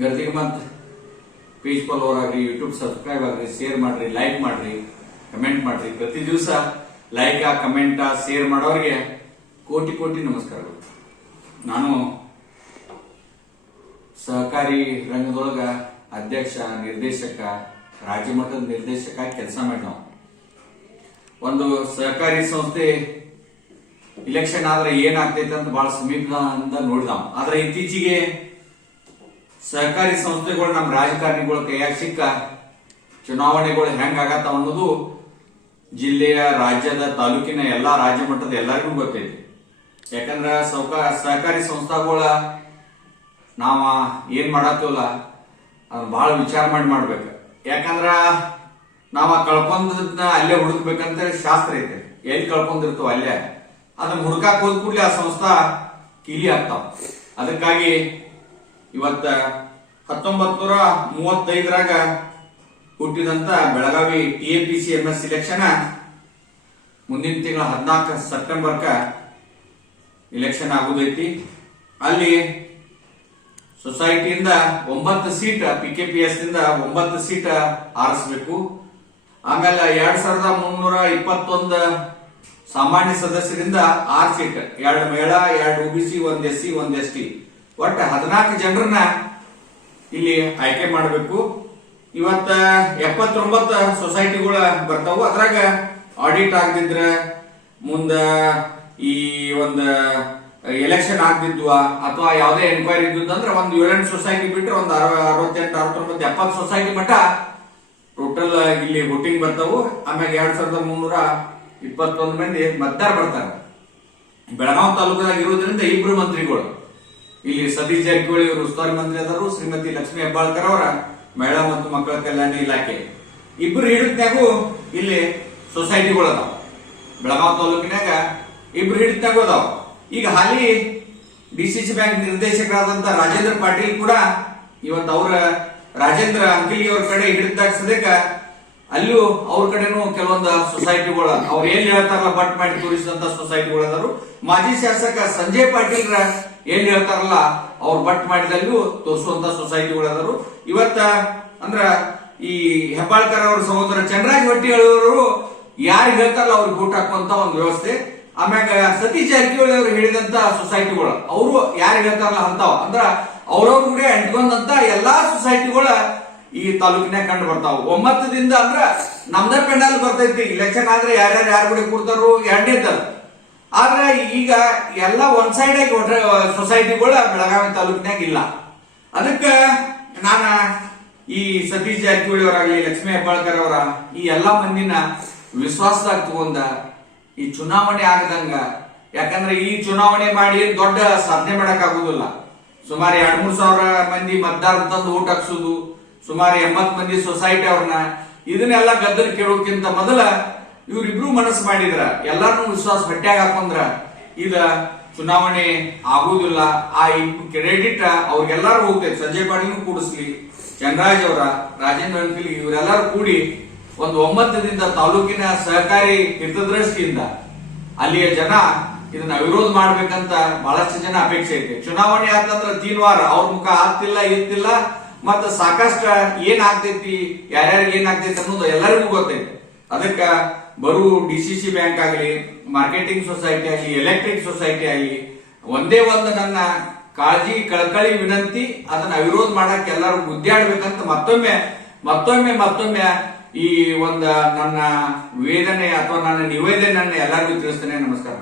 ಗರ್ದಿಗೆ ಮತ್ತು page follower ಆಗ್ರಿ, YouTube subscribe ಆಗ್ರಿ, share ಮಾಡ್ರಿ, like ಮಾಡ್ರಿ, ಕಮೆಂಟ್ ಮಾಡ್ರಿ. ಪ್ರತಿ ದಿವಸ ಲೈಕ್ ಕಮೆಂಟ್ ಶೇರ್ ಮಾಡೋರಿಗೆ ಕೋಟಿ ಕೋಟಿ ನಮಸ್ಕಾರಗಳು. ನಾನು ಸಹಕಾರಿ ರಂಗದೊಳಗ ಅಧ್ಯಕ್ಷ, ನಿರ್ದೇಶಕ, ರಾಜ್ಯ ಮಟ್ಟದ ನಿರ್ದೇಶಕ ಕೆಲಸ ಮಾಡಿದ. ಒಂದು ಸಹಕಾರಿ ಸಂಸ್ಥೆ ಇಲೆಕ್ಷನ್ ಆದ್ರೆ ಏನಾಗ್ತೈತೆ ಅಂತ ಬಹಳ ಸಮೀಪದಿಂದ ನೋಡಿದ. ಆದ್ರೆ ಇತ್ತೀಚೆಗೆ ಸಹಕಾರಿ ಸಂಸ್ಥೆಗಳು ನಮ್ಮ ರಾಜಕಾರಣಿಗಳ ಕೈಯಾಗ ಸಿಕ್ಕ ಚುನಾವಣೆಗಳು ಹೆಂಗ ಆಗತ್ತಾವ ಅನ್ನೋದು ಜಿಲ್ಲೆಯ, ರಾಜ್ಯದ, ತಾಲೂಕಿನ ಎಲ್ಲಾ ರಾಜ್ಯ ಮಟ್ಟದ ಎಲ್ಲರಿಗೂ ಗೊತ್ತೈತಿ. ಯಾಕಂದ್ರ ಸಹಕಾರಿ ಸಂಸ್ಥೆಗಳ ನಾವ ಏನ್ ಮಾಡತ್ತೀವಲ್ಲ ಅದನ್ನ ಬಹಳ ವಿಚಾರ ಮಾಡ್ಬೇಕು. ಯಾಕಂದ್ರ ನಾವ ಕಳ್ಕೊಂಡದನ್ನ ಅಲ್ಲೇ ಹುಡುಕ್ಬೇಕಂತ ಶಾಸ್ತ್ರ ಐತೆ. ಎಲ್ಲಿ ಕಳ್ಕೊಂಡಿರ್ತವ ಅಲ್ಲೇ ಅದನ್ನ ಹುಡುಕಾಕ್ ಹೋದ್ ಕೂಡಲೇ ಆ ಸಂಸ್ಥಾ ಕೀಲಿ ಆಗ್ತಾವ. ಅದಕ್ಕಾಗಿ ಇವತ್ತ 1935 ಹುಟ್ಟಿದಂತ ಬೆಳಗಾವಿ TAPC-MS ಇಲೆಕ್ಷನ್ ಮುಂದಿನ ತಿಂಗಳ 14 ಸೆಪ್ಟೆಂಬರ್ಕ ಇಲೆಕ್ಷನ್ ಆಗುದೈತಿ. ಅಲ್ಲಿ ಸೊಸೈಟಿಯಿಂದ 9 ಸೀಟ್, PKPS ದಿಂದ 9 ಸೀಟ್ ಆರಿಸಬೇಕು. ಆಮೇಲೆ 2321 ಸಾಮಾನ್ಯ ಸದಸ್ಯರಿಂದ 6 ಸೀಟ್, 2 ಮಹಿಳಾ, 2 OBC, 1 SC, 1 ST, ಒಟ್ಟು 14 ಜನರನ್ನ ಇಲ್ಲಿ ಆಯ್ಕೆ ಮಾಡಬೇಕು. ಇವತ್ತ 79 ಸೊಸೈಟಿಗಳು ಬರ್ತಾವು. ಅದ್ರಾಗ ಆಡಿಟ್ ಆಗದಿದ್ರ ಮುಂದ ಈ ಒಂದು ಎಲೆಕ್ಷನ್ ಆಗ್ದಿದ್ವ ಅಥವಾ ಯಾವುದೇ ಎನ್ಕ್ವೈರಿ ಇದ್ದಿದ್ದು ಅಂದ್ರೆ ಒಂದು 7 ಸೊಸೈಟಿ ಬಿಟ್ರೆ ಒಂದು 68, 69, 70 ಸೊಸೈಟಿ ಮಟ್ಟ ಟೋಟಲ್ ಇಲ್ಲಿ ವೋಟಿಂಗ್ ಬರ್ತಾವು. ಆಮ್ಯಾಗ 2321 ಮಂದಿ ಮತದಾರ ಬರ್ತಾರೆ. ಬೆಳಗಾವಿ ತಾಲೂಕದಾಗ ಇರೋದ್ರಿಂದ 2 ಮಂತ್ರಿಗಳು ಇಲ್ಲಿ ಸತೀಶ್ ಜಾರಕಿಹೊಳಿ ಅವರು ಉಸ್ತುವಾರಿ ಮಂತ್ರಿ ಅದಾರು, ಶ್ರೀಮತಿ ಲಕ್ಷ್ಮೀ ಹೆಬ್ಬಾಳ್ಕರ್ ಅವರ ಮಹಿಳಾ ಮತ್ತು ಮಕ್ಕಳ ಕಲ್ಯಾಣ ಇಲಾಖೆ. 2 ಹಿಡಿತನಾಗೂ ಇಲ್ಲಿ ಸೊಸೈಟಿಗಳು ಅದಾವ. ಬೆಳಗಾವಿ ತಾಲೂಕಿನಾಗ 2 ಹಿಡಿತನಾಗೂ ಅದಾವ. ಈಗ ಹಾಲಿ DCC ಬ್ಯಾಂಕ್ ನಿರ್ದೇಶಕರಾದಂತ ರಾಜೇಂದ್ರ ಪಾಟೀಲ್ ಕೂಡ ಇವತ್ತು ಅವರ ರಾಜೇಂದ್ರ ಅಂಕಿಲಿ ಅವ್ರ ಕಡೆ ಹಿಡಿದಾಗ ಸದ್ಯಕ್ಕ ಅಲ್ಲಿಯೂ ಅವ್ರ ಕಡೆನೂ ಕೆಲವೊಂದು ಸೊಸೈಟಿಗಳು ಅವ್ರು ಏನ್ ಹೇಳ್ತಾರಲ್ಲ ಬಟ್ ಮಾಡಿ ತೋರಿಸಿದಂತ ಸೊಸೈಟಿಗಳು ಅದಾರು. ಮಾಜಿ ಶಾಸಕ ಸಂಜಯ್ ಪಾಟೀಲ್ ಏನ್ ಹೇಳ್ತಾರಲ್ಲ ಅವ್ರು ಬಟ್ ಮಾಡಿದಲ್ಲಿಯೂ ತೋರಿಸುವಂತ ಸೊಸೈಟಿಗಳು ಅದಾರು. ಇವತ್ತ ಅಂದ್ರ ಈ ಹೆಬ್ಬಾಳ್ಕರ್ ಅವರ ಸಹೋದರ ಚಂದ್ರರಾಜ್ ಹೊಟ್ಟಿಹಳ್ಳಿ ಅವರು ಯಾರು ಹೇಳ್ತಾರಲ್ಲ ಅವ್ರಿಗೆ ವೋಟ್ ಹಾಕುವಂತ ಒಂದು ವ್ಯವಸ್ಥೆ. ಆಮ್ಯಾಗ ಸತೀಶ್ ಜಾರಕಿಹೊಳಿ ಅವರು ಹೇಳಿದಂತ ಸೊಸೈಟಿಗಳು ಅವರು ಯಾರು ಹೇಳ್ತಾರಲ್ಲ ಅಂತಾವ ಅಂದ್ರ ಅವ್ರವ್ರ ಕೂಡ ಅಂಟ್ಕೊಂಡಂತ ಎಲ್ಲಾ ಸೊಸೈಟಿಗಳು ಈ ತಾಲೂಕಿನಾಗ ಕಂಡು ಬರ್ತಾವ. 9 ದಿಂದ ಅಂದ್ರ ನಮ್ದ ಪೆಂಡಲ್ ಬರ್ತೈತಿ. ಇಲೆಕ್ಷನ್ ಆದ್ರೆ ಯಾರು ಕೂಡ ಕೂಡ್ತಾರು, 2 ಇರ್ತಾರ. ಆದ್ರೆ ಈಗ ಎಲ್ಲ ಒನ್ ಸೈಡ್ ಆಗಿ ಸೊಸೈಟಿಗಳು ಬೆಳಗಾವಿ ತಾಲೂಕಿನಾಗ ಇಲ್ಲ. ಅದಕ್ಕ ನಾನ ಈ ಸತೀಶ್ ಜಾರಕಿಹೊಳಿ ಅವರಾಗ್ಲಿ, ಲಕ್ಷ್ಮೀ ಹೆಬ್ಬಾಳ್ಕರ್ ಅವರ ಈ ಎಲ್ಲಾ ಮಂದಿನ ವಿಶ್ವಾಸದಾಗ ತಗೊಂಡ ಈ ಚುನಾವಣೆ ಆಗದಂಗ, ಯಾಕಂದ್ರೆ ಈ ಚುನಾವಣೆ ಮಾಡಿ ದೊಡ್ಡ ಸಾಧನೆ ಮಾಡಕ್ ಆಗುದಿಲ್ಲ. ಸುಮಾರು 2-3 ಸಾವಿರ ಮಂದಿ ಮತದಾರ ತಂದು ಓಟ್ ಹಾಕ್ಸುದು, ಸುಮಾರು 80 ಮಂದಿ ಸೊಸೈಟಿ ಅವ್ರನ್ನ ಇದನ್ನೆಲ್ಲ ಗದ್ದಲ ಕೇಳೋಕ್ಕಿಂತ ಮೊದಲ ಇವ್ರಿಬ್ರು ಮನಸ್ಸು ಮಾಡಿದ್ರ, ಎಲ್ಲಾರನ್ನೂ ವಿಶ್ವಾಸ ಗಟ್ಟಿಯಾಗಿ ಹಾಕೊಂಡ್ರ ಈಗ ಚುನಾವಣೆ ಆಗುದಿಲ್ಲ. ಆ ಕ್ರೆಡಿಟ್ ಅವ್ರಿಗೆಲ್ಲಾರು ಹೋಗ್ತೈತೆ. ಸಂಜಯ್ ಪಾಟೀಲ್ ಕೂಡಿಸ್ಲಿ, ಚಂದ್ರರಾಜ್ ಅವರ, ರಾಜೇಂದ್ರ ಅಂಕಿಲಿ ಇವರೆಲ್ಲರೂ ಕೂಡಿ ಒಂದು 9 ದಿಂದ ತಾಲೂಕಿನ ಸಹಕಾರಿ ಹಿತದೃಷ್ಟಿಯಿಂದ ಅಲ್ಲಿಯ ಜನ ಇದನ್ನ ವಿರೋಧ ಮಾಡ್ಬೇಕಂತ ಬಹಳಷ್ಟು ಜನ ಅಪೇಕ್ಷೆ ಐತೆ. ಚುನಾವಣೆ ಆತಂದ್ರ 3 ವಾರ ಅವ್ರ ಮುಖ ಆಗ್ತಿಲ್ಲ, ಎತ್ತಿಲ್ಲ, ಮತ್ತ ಸಾಕಷ್ಟು ಏನ್ ಆಗ್ತೈತಿ, ಯಾರ್ಯಾರಿಗೆ ಏನ್ ಆಗ್ತೈತಿ ಅನ್ನೋದು ಎಲ್ಲರಿಗೂ ಗೊತ್ತೈತಿ. ಅದಕ್ಕ ಬರು DCC ಬ್ಯಾಂಕ್ ಆಗಲಿ, ಮಾರ್ಕೆಟಿಂಗ್ ಸೊಸೈಟಿ ಆಗಲಿ, ಎಲೆಕ್ಟ್ರಿಕ್ ಸೊಸೈಟಿ ಆಗಲಿ, ಒಂದೇ ಒಂದು ನನ್ನ ಕಾಳಜಿ, ಕಳಕಳಿ ವಿನಂತಿ, ಅದನ್ನ ವಿರೋಧ ಮಾಡಕ್ ಎಲ್ಲರೂ ಗುದ್ದಾಡ್ಬೇಕಂತ ಮತ್ತೊಮ್ಮೆ ಈ ಒಂದು ನನ್ನ ವೇದನೆ ಅಥವಾ ನನ್ನ ನಿವೇದನೆಯನ್ನ ಎಲ್ಲರಿಗೂ ತಿಳಿಸ್ತೇನೆ. ನಮಸ್ಕಾರ.